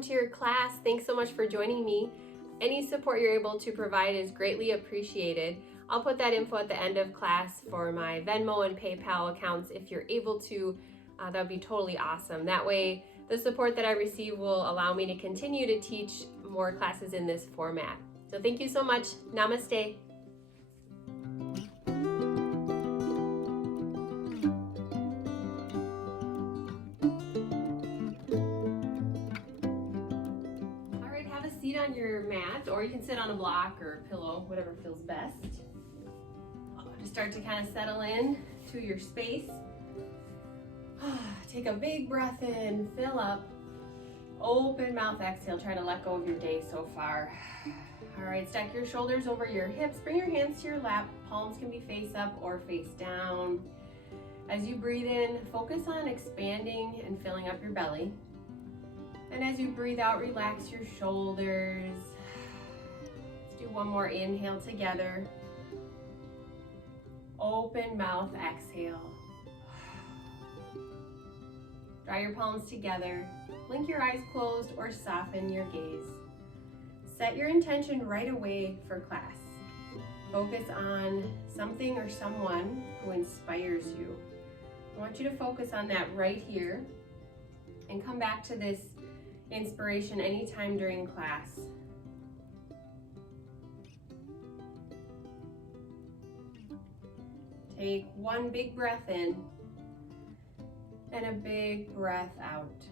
welcome to your class. Thanks so much for joining me. Any support you're able to provide is greatly appreciated. I'll put that info at the end of class for my Venmo and PayPal accounts if you're able to. That would be totally awesome. That way, the support that I receive will allow me to continue to teach more classes in this format. So thank you so much. Namaste. All right, have a seat on your mat, or you can sit on a block or a pillow, whatever feels best. Just start to kind of settle in to your space. Take a big breath in, fill up, open mouth, exhale. Try to let go of your day so far. All right, stack your shoulders over your hips, bring your hands to your lap. Palms can be face up or face down. As you breathe in, focus on expanding and filling up your belly. And as you breathe out, relax your shoulders. Let's do one more inhale together. Open mouth, exhale. Draw your palms together, blink your eyes closed or soften your gaze. Set your intention right away for class. Focus on something or someone who inspires you. I want you to focus on that right here and come back to this inspiration anytime during class. Take one big breath in and a big breath out.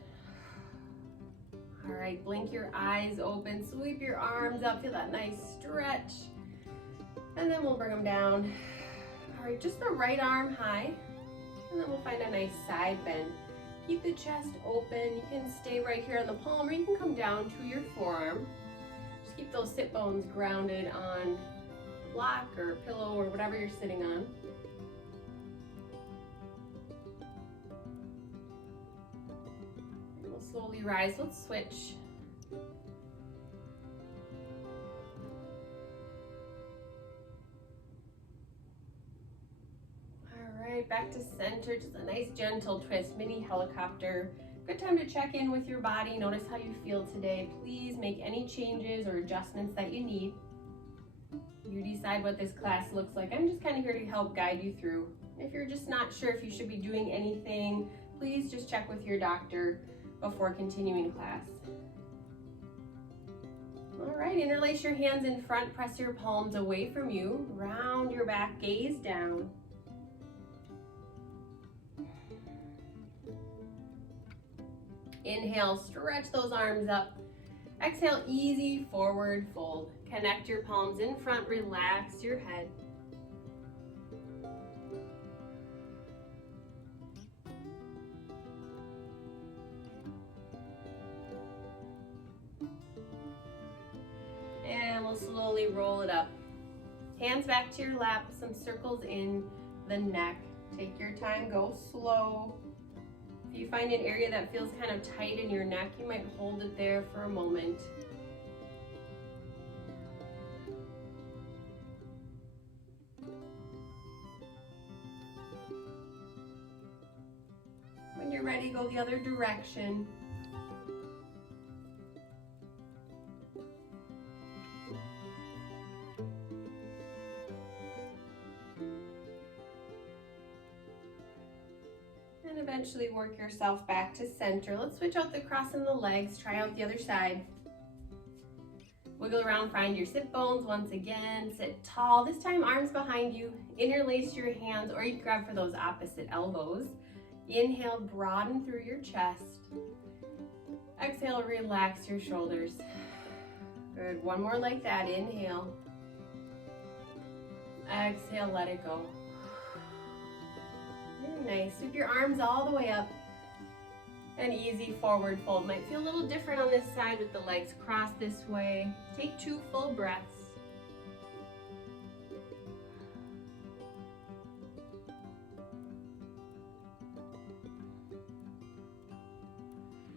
All right, blink your eyes open, sweep your arms up, feel that nice stretch. And then we'll bring them down. All right, just the right arm high. And then we'll find a nice side bend. Keep the chest open. You can stay right here on the palm, or you can come down to your forearm. Just keep those sit bones grounded on a block or a pillow or whatever you're sitting on. Slowly rise. Let's switch. All right, back to center. Just a nice gentle twist, mini helicopter. Good time to check in with your body. Notice how you feel today. Please make any changes or adjustments that you need. You decide what this class looks like. I'm just kind of here to help guide you through. If you're just not sure if you should be doing anything, please just check with your doctor before continuing class. All right, interlace your hands in front, press your palms away from you, round your back, gaze down. Inhale, stretch those arms up. Exhale, easy forward fold. Connect your palms in front, relax your head. And we'll slowly roll it up. Hands back to your lap, some circles in the neck. Take your time, go slow. If you find an area that feels kind of tight in your neck, you might hold it there for a moment. When you're ready, go the other direction. And eventually work yourself back to center. Let's switch out the cross in the legs. Try out the other side. Wiggle around, find your sit bones once again. Sit tall. This time arms behind you. Interlace your hands, or you can grab for those opposite elbows. Inhale, broaden through your chest. Exhale, relax your shoulders. Good, one more like that. Inhale. Exhale, let it go. Very nice. Sweep your arms all the way up. An easy forward fold. Might feel a little different on this side with the legs crossed this way. Take 2 full breaths.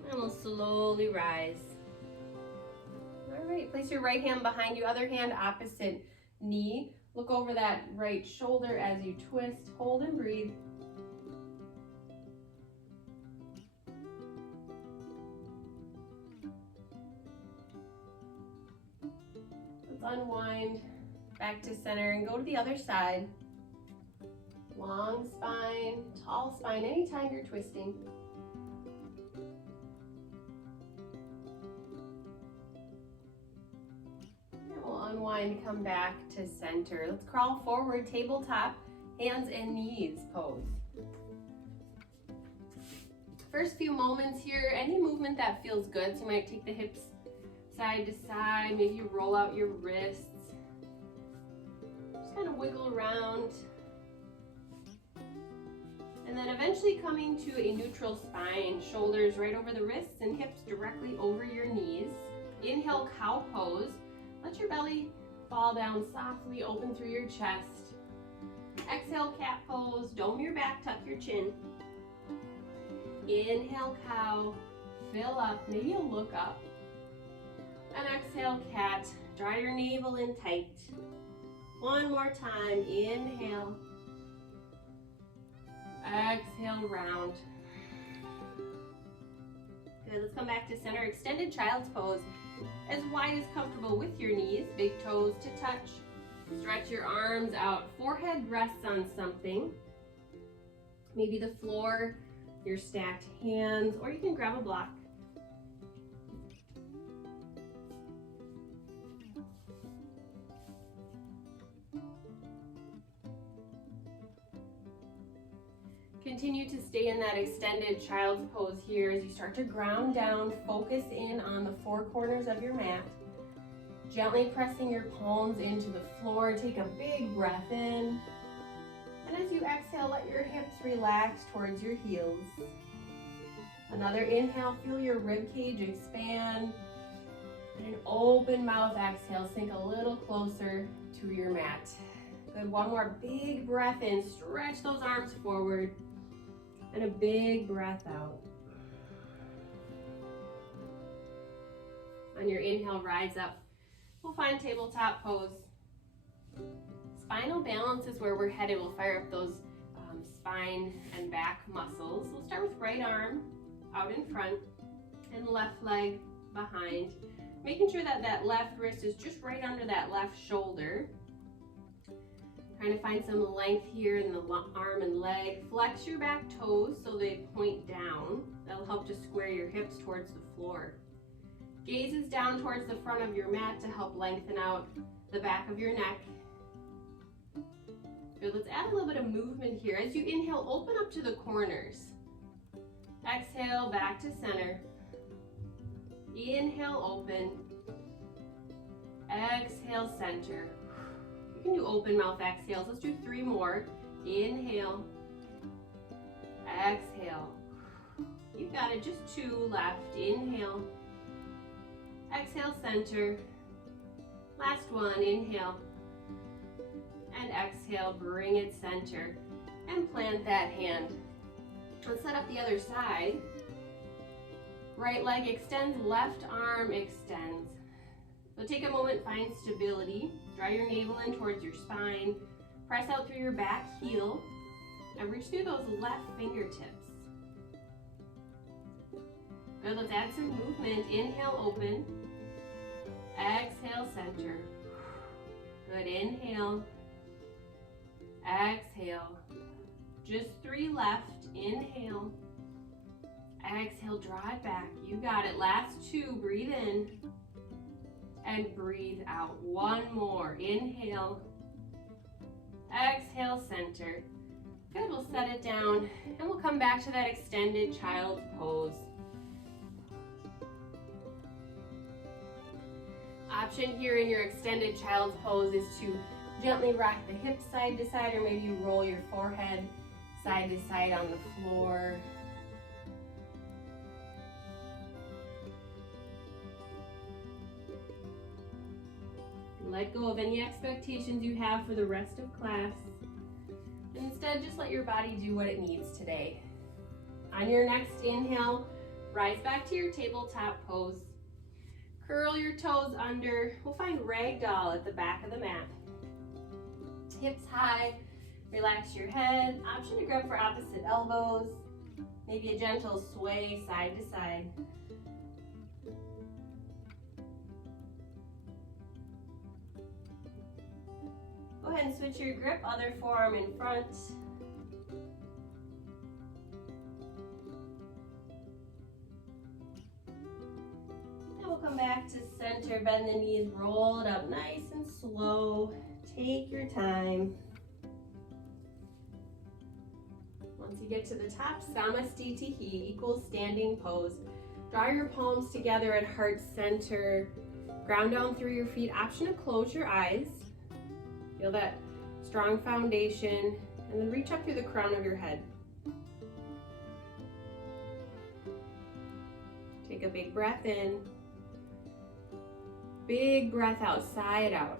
And we'll slowly rise. All right, place your right hand behind you, other hand opposite knee. Look over that right shoulder as you twist. Hold and breathe. unwind back to center and go to the other side. Long spine, tall spine, anytime you're twisting. And we'll unwind, come back to center. Let's crawl forward, tabletop, hands and knees pose. First few moments here, any movement that feels good. So you might take the hips side to side, maybe you roll out your wrists. Just kind of wiggle around. And then eventually coming to a neutral spine, shoulders right over the wrists and hips directly over your knees. Inhale, cow pose. Let your belly fall down softly, open through your chest. Exhale, cat pose. Dome your back, tuck your chin. Inhale, cow. Fill up. Maybe you'll look up. And exhale, cat. Draw your navel in tight. One more time. Inhale. Exhale, round. Good, let's come back to center. Extended child's pose. As wide as comfortable with your knees, big toes to touch. Stretch your arms out. Forehead rests on something. Maybe the floor, your stacked hands, or you can grab a block. Continue to stay in that extended child's pose here as you start to ground down. Focus in on the four corners of your mat. Gently pressing your palms into the floor. Take a big breath in. And as you exhale, let your hips relax towards your heels. Another inhale, feel your rib cage expand. And an open mouth exhale, sink a little closer to your mat. Good, one more big breath in. Stretch those arms forward. And a big breath out. On your inhale, rise up. We'll find tabletop pose. Spinal balance is where we're headed. We'll fire up those spine and back muscles. We'll start with right arm out in front and left leg behind. Making sure that that left wrist is just right under that left shoulder. Trying to find some length here in the arm and leg. Flex your back toes so they point down. That'll help to square your hips towards the floor. Gaze is down towards the front of your mat to help lengthen out the back of your neck. Good, let's add a little bit of movement here. As you inhale, open up to the corners. Exhale, back to center. Inhale, open. Exhale, center. You can do open mouth exhales. Let's do 3 more. Inhale. Exhale. You've got it, just 2 left. Inhale. Exhale, center. Last one, inhale. And exhale, bring it center. And plant that hand. Let's set up the other side. Right leg extends, left arm extends. So take a moment, find stability. Draw your navel in towards your spine. Press out through your back heel. And reach through those left fingertips. Good, let's add some movement. Inhale, open. Exhale, center. Good, inhale. Exhale. Just 3 left. Inhale. Exhale, draw it back. You got it. Last 2, breathe in. And breathe out. 1 more. Inhale. Exhale, center. Good, we'll set it down and we'll come back to that extended child's pose. Option here in your extended child's pose is to gently rock the hips side to side, or maybe you roll your forehead side to side on the floor. Let go of any expectations you have for the rest of class. And instead, just let your body do what it needs today. On your next inhale, rise back to your tabletop pose. Curl your toes under. We'll find ragdoll at the back of the mat. Hips high, relax your head. Option to grab for opposite elbows. Maybe a gentle sway side to side. Go ahead and switch your grip, other forearm in front. Then we'll come back to center, bend the knees, roll it up nice and slow. Take your time. Once you get to the top, Samastitihi, equal standing pose. Draw your palms together at heart center. Ground down through your feet. Option to close your eyes. Feel that strong foundation, and then reach up through the crown of your head. Take a big breath in. Big breath out, sigh it out.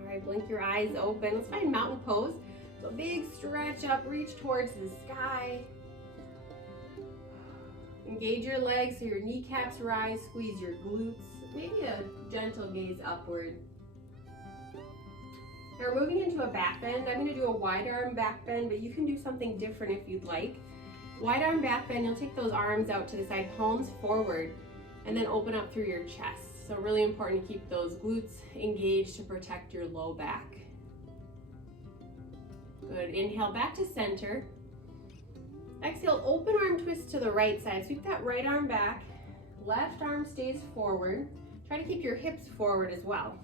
All right, blink your eyes open. Let's find mountain pose. So big stretch up, reach towards the sky. Engage your legs so your kneecaps rise, squeeze your glutes. Maybe a gentle gaze upward. Now we're moving into a back bend. I'm going to do a wide arm back bend, but you can do something different if you'd like. Wide arm back bend, you'll take those arms out to the side, palms forward, and then open up through your chest. So really important to keep those glutes engaged to protect your low back. Good, inhale back to center. Exhale, open arm twist to the right side. Sweep that right arm back. Left arm stays forward. Try to keep your hips forward as well.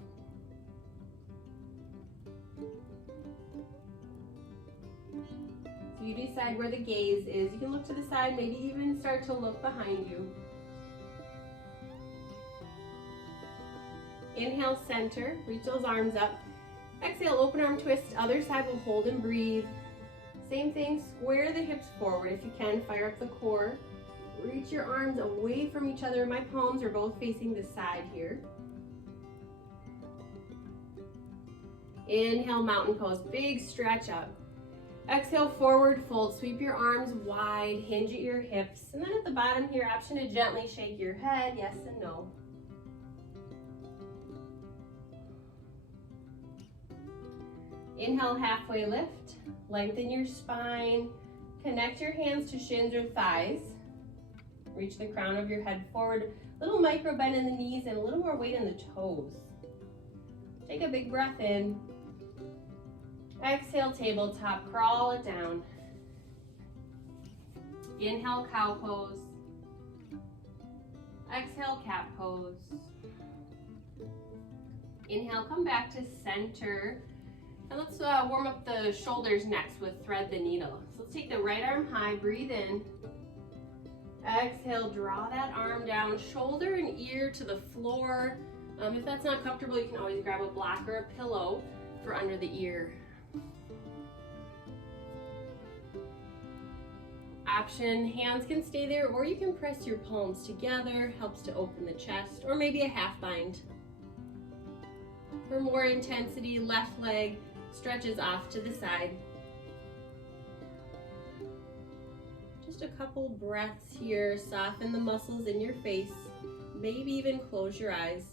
So you decide where the gaze is. You can look to the side, maybe even start to look behind you. Inhale, center. Reach those arms up. Exhale, open arm twist. Other side will hold and breathe. Same thing, square the hips forward if you can. Fire up the core. Reach your arms away from each other. My palms are both facing the side here. Inhale, mountain pose. Big stretch up. Exhale, forward fold. Sweep your arms wide. Hinge at your hips. And then at the bottom here, option to gently shake your head. Yes and no. Inhale, halfway lift. Lengthen your spine. Connect your hands to shins or thighs. Reach the crown of your head forward. Little micro bend in the knees and a little more weight in the toes. Take a big breath in. Exhale, tabletop, crawl it down. Inhale, cow pose. Exhale, cat pose. Inhale, come back to center. And let's warm up the shoulders next with thread the needle. So let's take the right arm high, breathe in. Exhale, draw that arm down, shoulder and ear to the floor. If that's not comfortable, you can always grab a block or a pillow for under the ear. Option, hands can stay there, or you can press your palms together, helps to open the chest, or maybe a half bind. For more intensity, left leg stretches off to the side. Just a couple breaths here, soften the muscles in your face, maybe even close your eyes.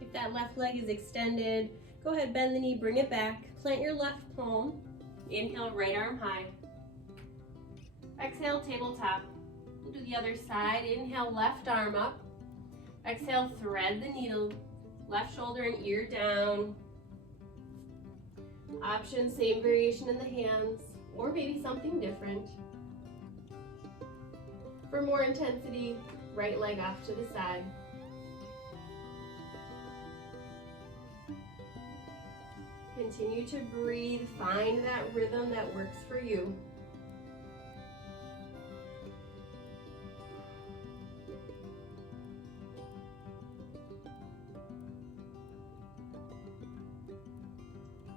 If that left leg is extended, go ahead, bend the knee, bring it back, plant your left palm. Inhale, right arm high. Exhale, tabletop. We'll do the other side. Inhale, left arm up. Exhale, thread the needle. Left shoulder and ear down. Option, same variation in the hands, or maybe something different. For more intensity, right leg off to the side. Continue to breathe, find that rhythm that works for you.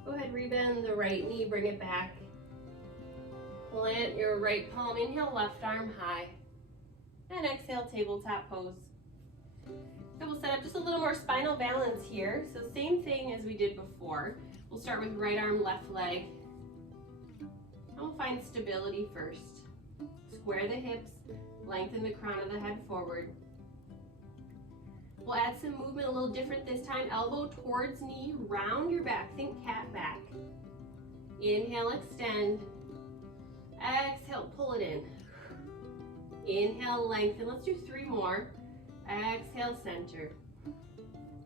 Go ahead, rebend the right knee, bring it back. Plant your right palm, inhale, left arm high. And exhale, tabletop pose. So we'll set up just a little more spinal balance here. So same thing as we did before. We'll start with right arm, left leg. And we'll find stability first. Square the hips, lengthen the crown of the head forward. We'll add some movement, a little different this time. Elbow towards knee, round your back, think cat back. Inhale, extend. Exhale, pull it in. Inhale, lengthen. Let's do 3 more. Exhale, center.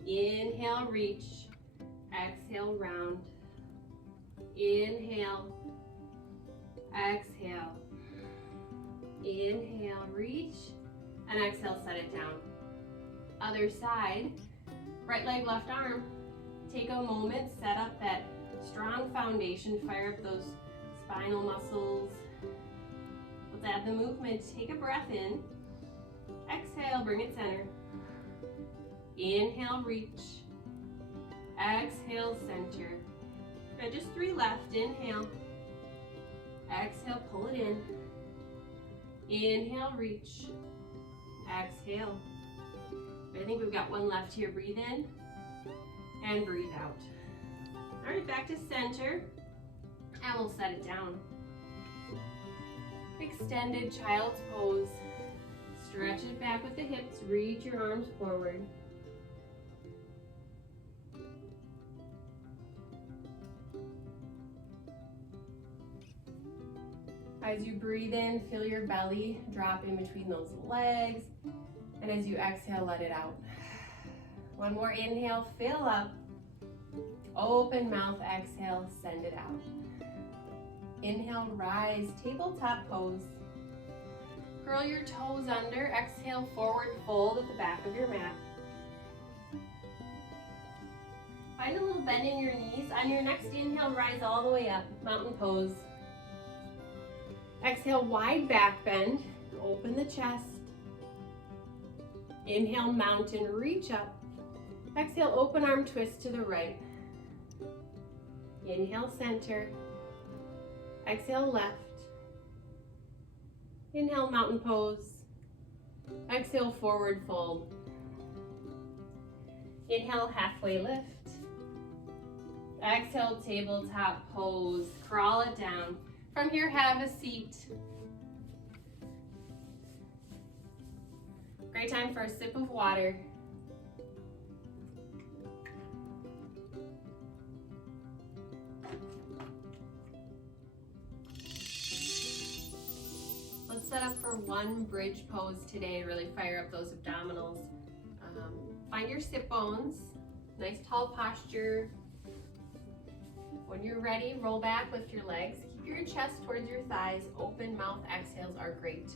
Inhale, reach. Exhale, round. Inhale. Exhale. Inhale, reach. And exhale, set it down. Other side. Right leg, left arm. Take a moment, set up that strong foundation, fire up those spinal muscles. Let's add the movement. Take a breath in. Exhale, bring it center. Inhale, reach. Exhale, center. Good, just 3 left. Inhale. Exhale, pull it in. Inhale, reach. Exhale. I think we've got 1 left here. Breathe in and breathe out. All right, back to center, and we'll set it down. Extended child's pose. Stretch it back with the hips, reach your arms forward. As you breathe in, feel your belly drop in between those legs. And as you exhale, let it out. 1 more inhale, fill up. Open mouth, exhale, send it out. Inhale, rise, tabletop pose. Curl your toes under, exhale, forward fold at the back of your mat. Find a little bend in your knees. On your next inhale, rise all the way up, mountain pose. Exhale, wide back bend, open the chest. Inhale, mountain, reach up. Exhale, open arm twist to the right. Inhale, center. Exhale, left. Inhale, mountain pose. Exhale, forward fold. Inhale, halfway lift. Exhale, tabletop pose. Crawl it down. From here, have a seat. Great time for a sip of water. Let's set up for 1 bridge pose today. Really fire up those abdominals. Find your sit bones. Nice tall posture. When you're ready, roll back, lift your legs. Keep your chest towards your thighs. Open mouth exhales are great.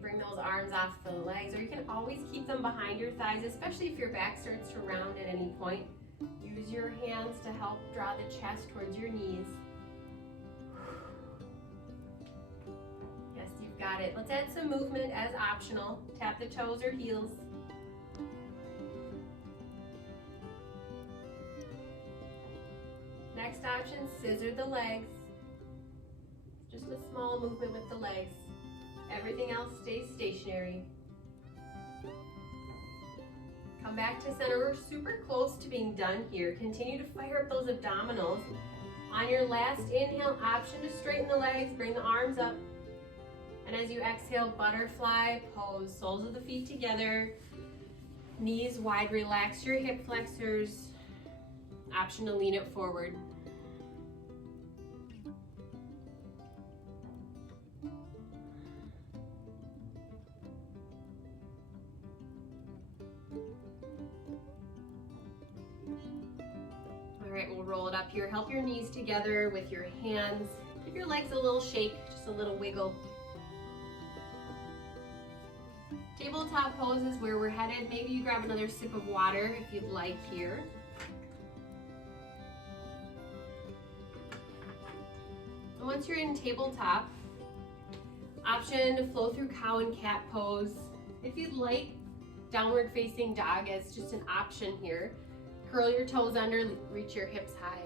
Bring those arms off the legs, or you can always keep them behind your thighs, especially if your back starts to round at any point. Use your hands to help draw the chest towards your knees. Yes, you've got it. Let's add some movement as optional. Tap the toes or heels. Next option, scissor the legs. Just a small movement with the legs. Everything else stays stationary. Come back to center. We're super close to being done here. Continue to fire up those abdominals. On your last inhale, option to straighten the legs, bring the arms up. And as you exhale, butterfly pose. Soles of the feet together. Knees wide, relax your hip flexors. Option to lean it forward. All right, we'll roll it up here. Help your knees together with your hands. Give your legs a little shake, just a little wiggle. Tabletop pose is where we're headed. Maybe you grab another sip of water if you'd like here. And once you're in tabletop, option to flow through cow and cat pose. If you'd like, downward facing dog as just an option here. Curl your toes under, reach your hips high.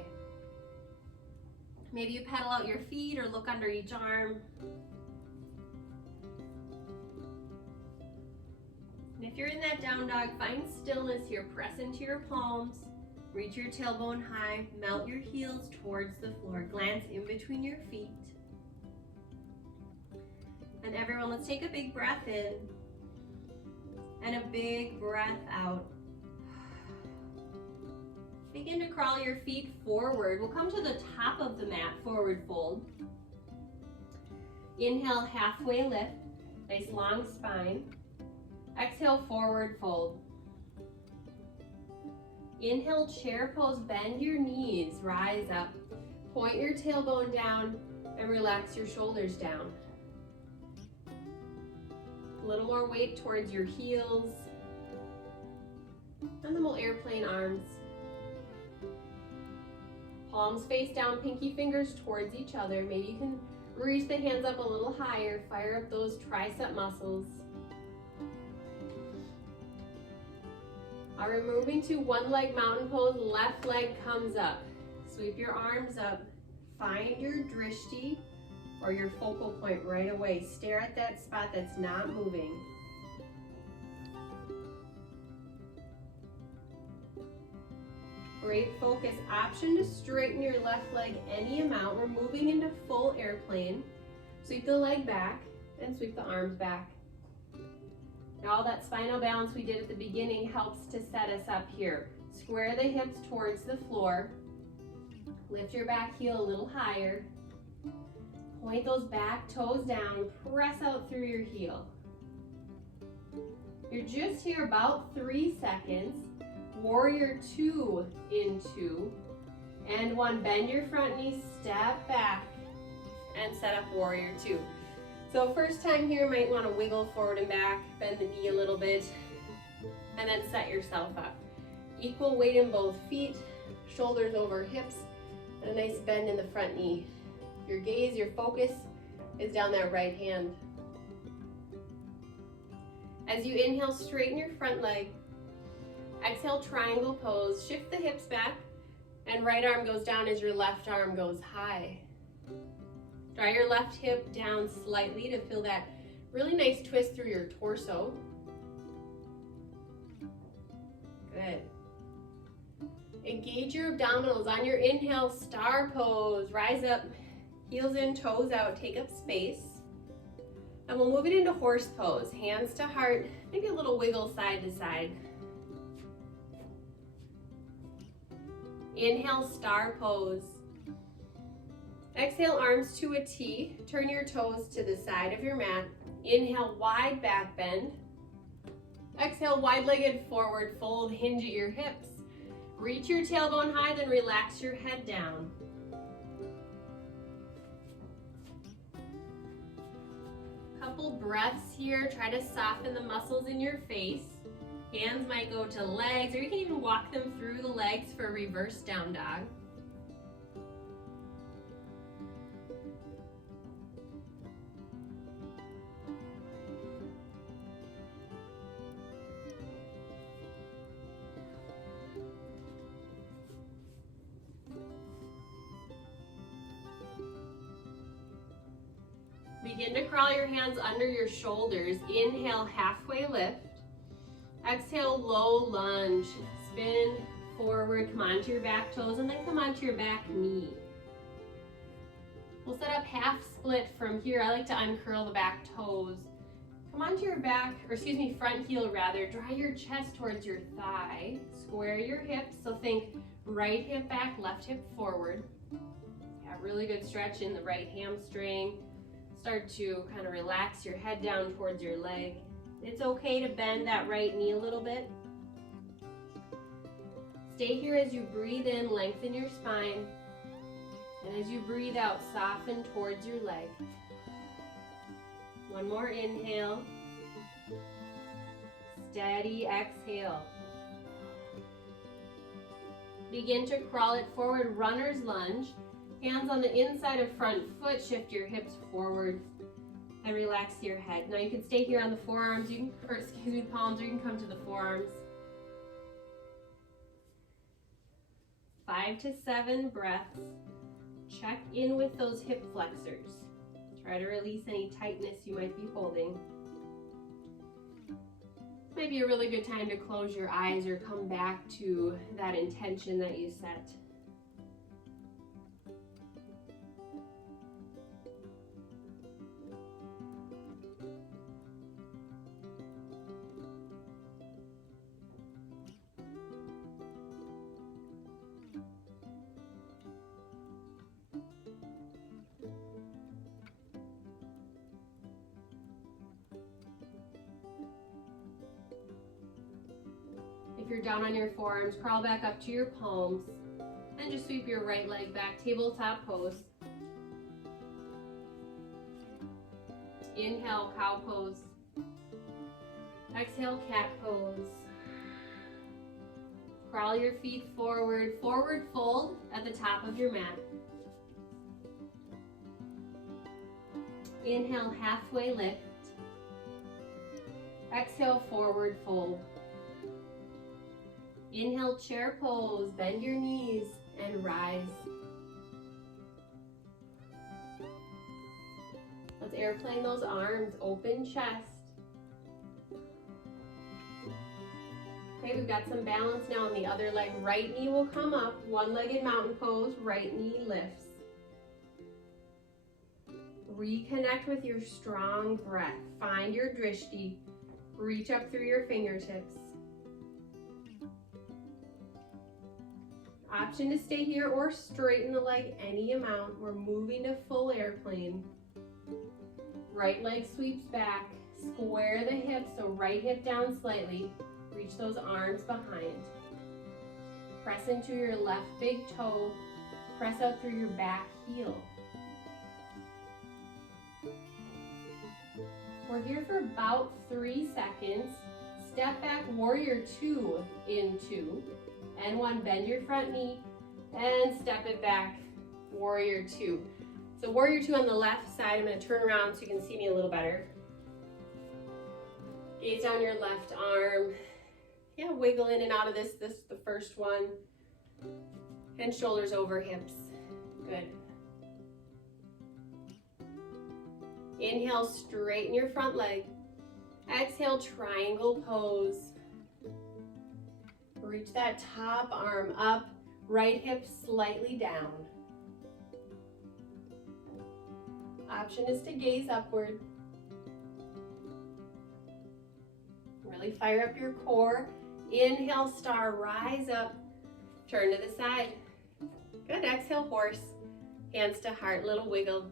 Maybe you pedal out your feet or look under each arm. And if you're in that down dog, find stillness here. Press into your palms, reach your tailbone high, melt your heels towards the floor. Glance in between your feet. And everyone, let's take a big breath in and a big breath out. Begin to crawl your feet forward. We'll come to the top of the mat, forward fold. Inhale, halfway lift, nice long spine. Exhale, forward fold. Inhale, chair pose, bend your knees, rise up. Point your tailbone down and relax your shoulders down. A little more weight towards your heels. And then we'll airplane arms. Palms face down, pinky fingers towards each other. Maybe you can reach the hands up a little higher, fire up those tricep muscles. All right, we're moving to one leg mountain pose, left leg comes up. Sweep your arms up, find your drishti or your focal point right away. Stare at that spot that's not moving. Great focus. Option to straighten your left leg any amount. We're moving into full airplane. Sweep the leg back and sweep the arms back. Now all that spinal balance we did at the beginning helps to set us up here. Square the hips towards the floor. Lift your back heel a little higher. Point those back toes down. Press out through your heel. You're just here about 3 seconds. Warrior 2 in 2 and 1. Bend your front knee, step back, and set up warrior 2. So first time here, might want to wiggle forward and back, bend the knee a little bit, and then set yourself up. Equal weight in both feet, shoulders over hips, and a nice bend in the front knee. Your gaze, your focus is down that right hand. As you inhale, straighten your front leg. Exhale, triangle pose. Shift the hips back, and right arm goes down as your left arm goes high. Draw your left hip down slightly to feel that really nice twist through your torso. Good. Engage your abdominals. On your inhale, star pose. Rise up, heels in, toes out, take up space. And we'll move it into horse pose. Hands to heart, maybe a little wiggle side to side. Inhale, star pose. Exhale, arms to a T. Turn your toes to the side of your mat. Inhale, wide back bend. Exhale, wide-legged forward fold, hinge at your hips. Reach your tailbone high, then relax your head down. Couple breaths here. Try to soften the muscles in your face. Hands might go to legs, or you can even walk them through the legs for reverse down dog. Begin to crawl your hands under your shoulders. Inhale, halfway lift. Exhale, low lunge. Spin forward, come onto your back toes, and then come onto your back knee. We'll set up half split from here. I like to uncurl the back toes. Come onto your back, or excuse me, front heel rather. Draw your chest towards your thigh. Square your hips, so think right hip back, left hip forward. Yeah, really good stretch in the right hamstring. Start to kind of relax your head down towards your leg. It's okay to bend that right knee a little bit. Stay here as you breathe in, lengthen your spine. And as you breathe out, soften towards your leg. One more inhale. Steady exhale. Begin to crawl it forward, runner's lunge. Hands on the inside of front foot, shift your hips forward. And relax your head. Now you can stay here on the forearms, palms, or you can come to the forearms. 5 to 7 breaths. Check in with those hip flexors. Try to release any tightness you might be holding. This might be a really good time to close your eyes or come back to that intention that you set. If you're down on your forearms, crawl back up to your palms and just sweep your right leg back, tabletop pose. Inhale, cow pose. Exhale, cat pose. Crawl your feet forward, forward fold at the top of your mat. Inhale, halfway lift. Exhale, forward fold. Inhale, chair pose, bend your knees and rise. Let's airplane those arms, open chest. Okay, we've got some balance now on the other leg. Right knee will come up, one-legged mountain pose, right knee lifts. Reconnect with your strong breath. Find your drishti. Reach up through your fingertips. Option to stay here or straighten the leg any amount. We're moving to full airplane. Right leg sweeps back. Square the hips, so right hip down slightly. Reach those arms behind. Press into your left big toe. Press up through your back heel. We're here for about 3 seconds. Step back, warrior 2 in 2. And 1, bend your front knee and step it back, warrior 2. So warrior 2 on the left side. I'm going to turn around so you can see me a little better. Gaze down your left arm. Yeah, wiggle in and out of this. This is the first one. And shoulders over hips. Good. Inhale, straighten your front leg. Exhale, triangle pose. Reach that top arm up, right hip slightly down. Option is to gaze upward. Really fire up your core. Inhale, star, rise up, turn to the side. Good, exhale, horse. Hands to heart, little wiggle.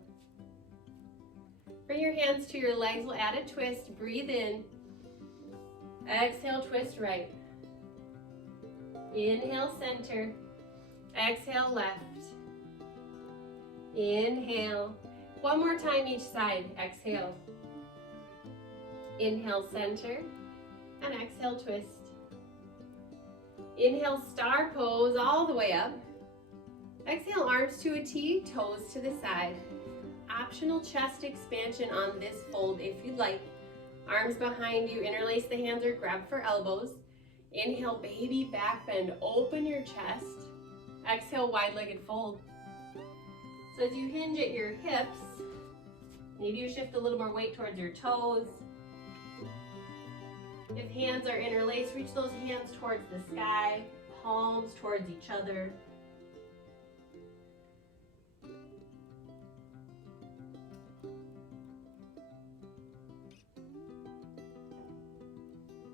Bring your hands to your legs, we'll add a twist, breathe in. Exhale, twist right. Inhale, center. Exhale, left. Inhale. One more time each side, exhale. Inhale, center, and exhale, twist. Inhale, star pose all the way up. Exhale, arms to a T, toes to the side. Optional chest expansion on this fold if you'd like. Arms behind you, interlace the hands or grab for elbows. Inhale, baby back bend, open your chest. Exhale, wide-legged fold. So as you hinge at your hips, maybe you shift a little more weight towards your toes. If hands are interlaced, reach those hands towards the sky, palms towards each other.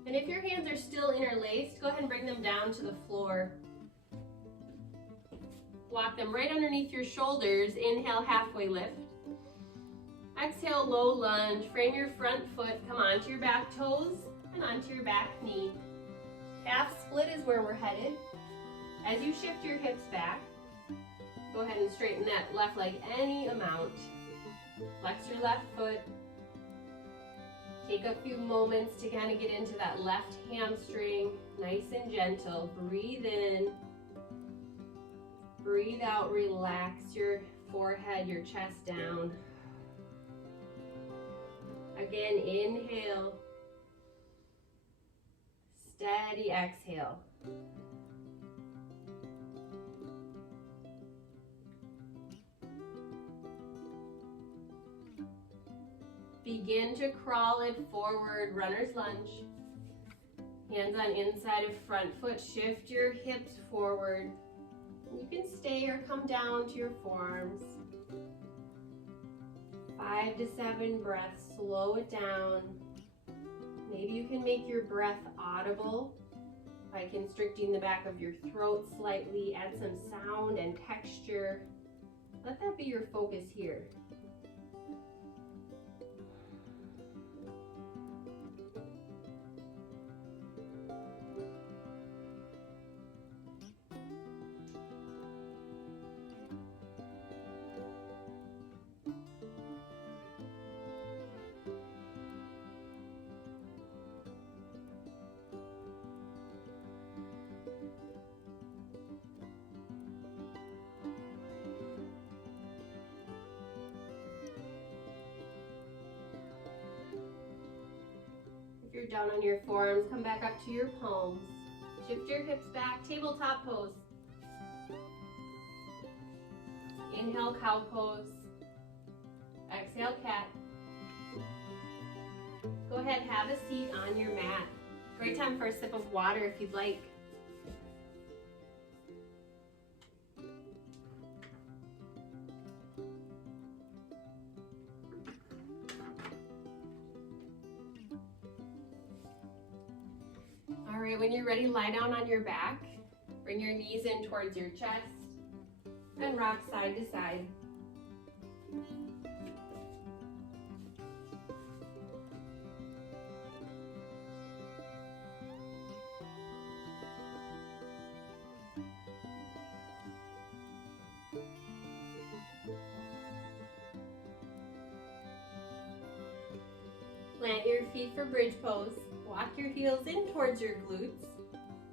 And if your hands are still interlaced, go ahead and bring them down to the floor. Walk them right underneath your shoulders. Inhale, halfway lift. Exhale, low lunge. Frame your front foot. Come onto your back toes and onto your back knee. Half split is where we're headed. As you shift your hips back, go ahead and straighten that left leg any amount. Flex your left foot. Take a few moments to kind of get into that left hamstring, nice and gentle. Breathe in. Breathe out, relax your forehead, your chest down. Again, inhale. Steady exhale. Begin to crawl it forward, runner's lunge. Hands on inside of front foot, shift your hips forward. You can stay or come down to your forearms. 5 to 7 breaths, slow it down. Maybe you can make your breath audible by constricting the back of your throat slightly, add some sound and texture. Let that be your focus here. If you're down on your forearms, come back up to your palms. Shift your hips back, tabletop pose. Inhale, cow pose. Exhale, cat. Go ahead, have a seat on your mat. Great time for a sip of water if you'd like. All right, when you're ready, lie down on your back. Bring your knees in towards your chest and rock side to side. Plant your feet for bridge pose. Walk your heels in towards your glutes.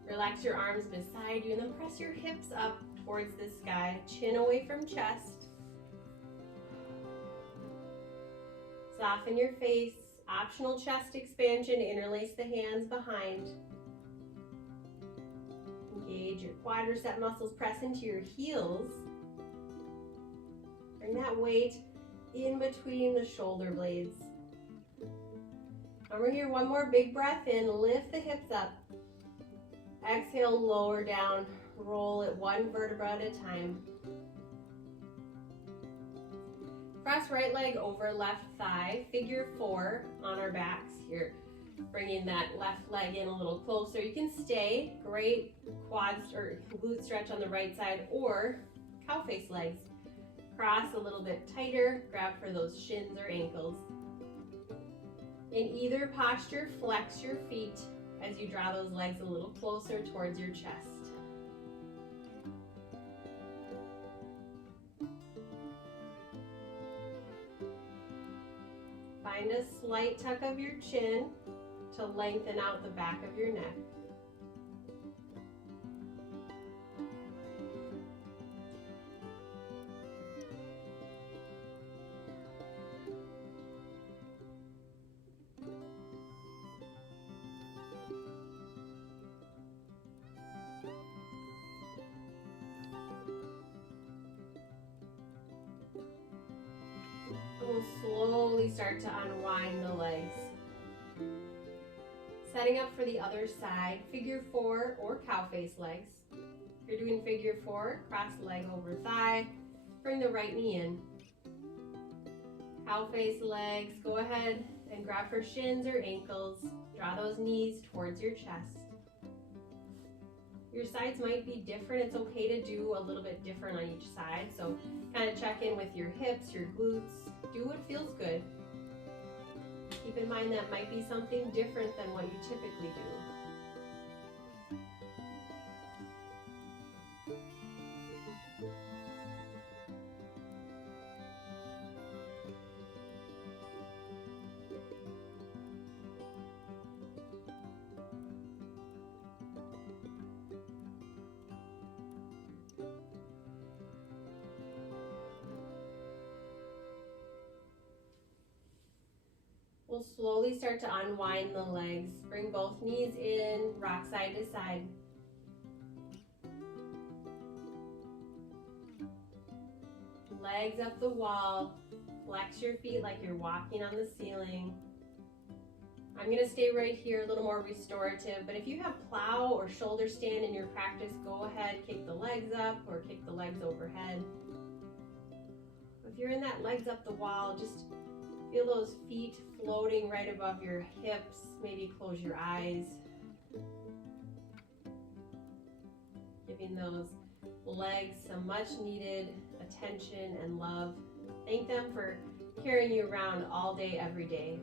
Relax your arms beside you and then press your hips up towards the sky. Chin away from chest. Soften your face. Optional chest expansion. Interlace the hands behind. Engage your quadricep muscles. Press into your heels. Bring that weight in between the shoulder blades. Over here, one more big breath in, lift the hips up. Exhale, lower down, roll it one vertebra at a time. Press right leg over left thigh, figure 4 on our backs here. Bringing that left leg in a little closer. You can stay, great quads or glute stretch on the right side or cow face legs. Cross a little bit tighter, grab for those shins or ankles. In either posture, flex your feet as you draw those legs a little closer towards your chest. Find a slight tuck of your chin to lengthen out the back of your neck. We'll slowly start to unwind the legs. Setting up for the other side, figure 4 or cow face legs. If you're doing figure 4, cross leg over thigh, bring the right knee in. Cow face legs, go ahead and grab for shins or ankles. Draw those knees towards your chest. Your sides might be different. It's okay to do a little bit different on each side. So kind of check in with your hips, your glutes. Do what feels good. Keep in mind that might be something different than what you typically do. We'll slowly start to unwind the legs. Bring both knees in, rock side to side. Legs up the wall. Flex your feet like you're walking on the ceiling. I'm going to stay right here, a little more restorative, but if you have plow or shoulder stand in your practice, go ahead, kick the legs up or kick the legs overhead. If you're in that legs up the wall, just feel those feet floating right above your hips. Maybe close your eyes. Giving those legs some much needed attention and love. Thank them for carrying you around all day, every day.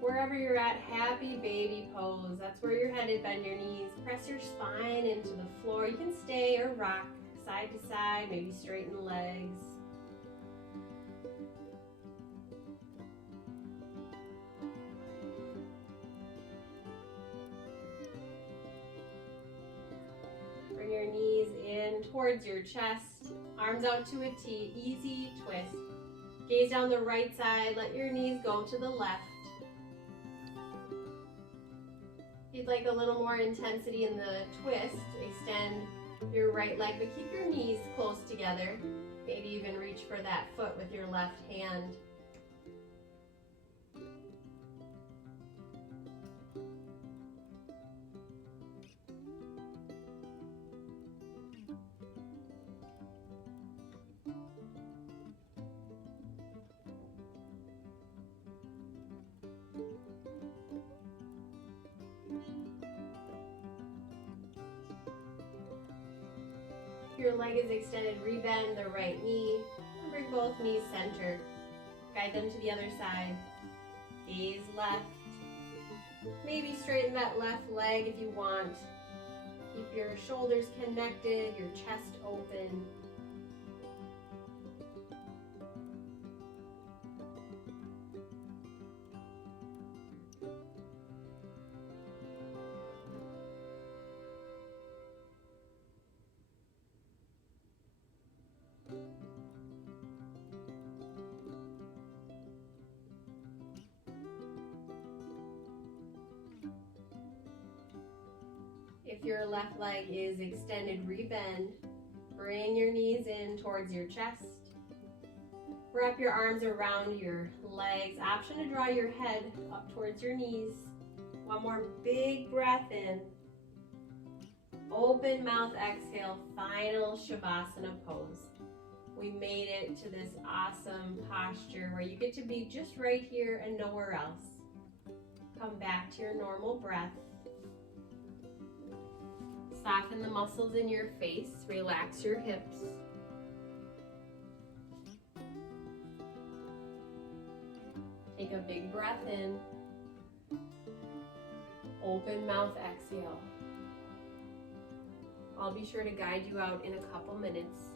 Wherever you're at, happy baby pose. That's where you're headed. Bend your knees. Press your spine into the floor. You can stay or rock side to side, maybe straighten the legs. Bring your knees in towards your chest, arms out to a T, easy twist. Gaze down the right side, let your knees go to the left. If you'd like a little more intensity in the twist, extend your right leg, but keep your knees close together. Maybe even reach for that foot with your left hand. If your leg is extended, rebend the right knee and bring both knees center. Guide them to the other side. Gaze left. Maybe straighten that left leg if you want. Keep your shoulders connected, your chest open. If your left leg is extended, rebend. Bring your knees in towards your chest. Wrap your arms around your legs. Option to draw your head up towards your knees. One more big breath in. Open mouth exhale, final Shavasana pose. We made it to this awesome posture where you get to be just right here and nowhere else. Come back to your normal breath. Soften the muscles in your face, relax your hips. Take a big breath in. Open mouth exhale. I'll be sure to guide you out in a couple minutes.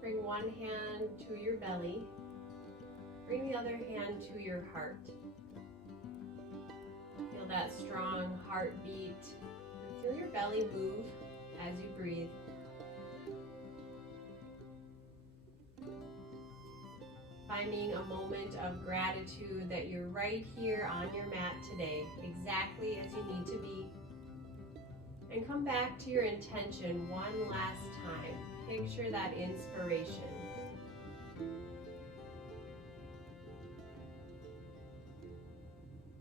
Bring one hand to your belly. Bring the other hand to your heart. Feel that strong heartbeat. Feel your belly move as you breathe. finding a moment of gratitude that you're right here on your mat today, exactly as you need to be. And come back to your intention one last time. Picture that inspiration.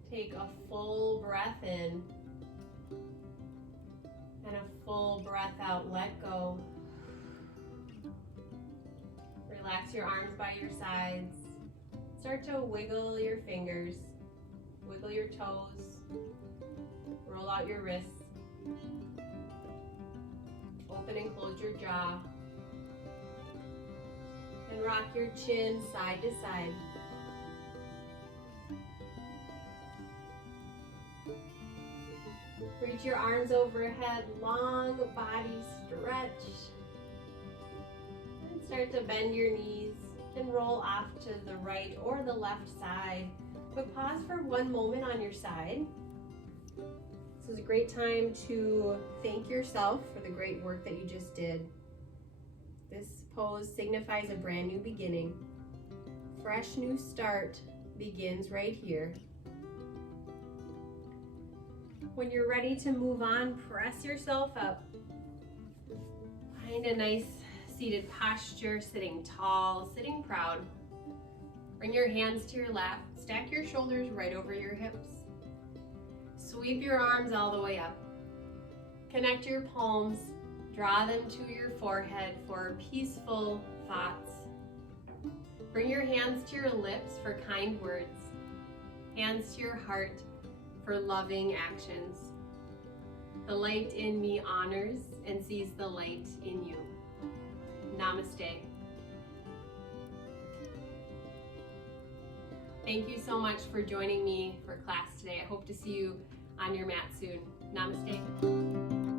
Take a full breath in and a full breath out. Let go. Relax your arms by your sides. Start to wiggle your fingers, wiggle your toes, roll out your wrists. Open and close your jaw. And rock your chin side to side. Reach your arms overhead, long body stretch. And start to bend your knees and roll off to the right or the left side. But pause for one moment on your side. This is a great time to thank yourself for the great work that you just did. This pose signifies a brand new beginning. Fresh new start begins right here. When you're ready to move on, press yourself up. Find a nice seated posture, sitting tall, sitting proud. Bring your hands to your lap. Stack your shoulders right over your hips. Sweep your arms all the way up. Connect your palms. Draw them to your forehead for peaceful thoughts. Bring your hands to your lips for kind words. Hands to your heart for loving actions. The light in me honors and sees the light in you. Namaste. Thank you so much for joining me for class today. I hope to see you on your mat soon. Namaste.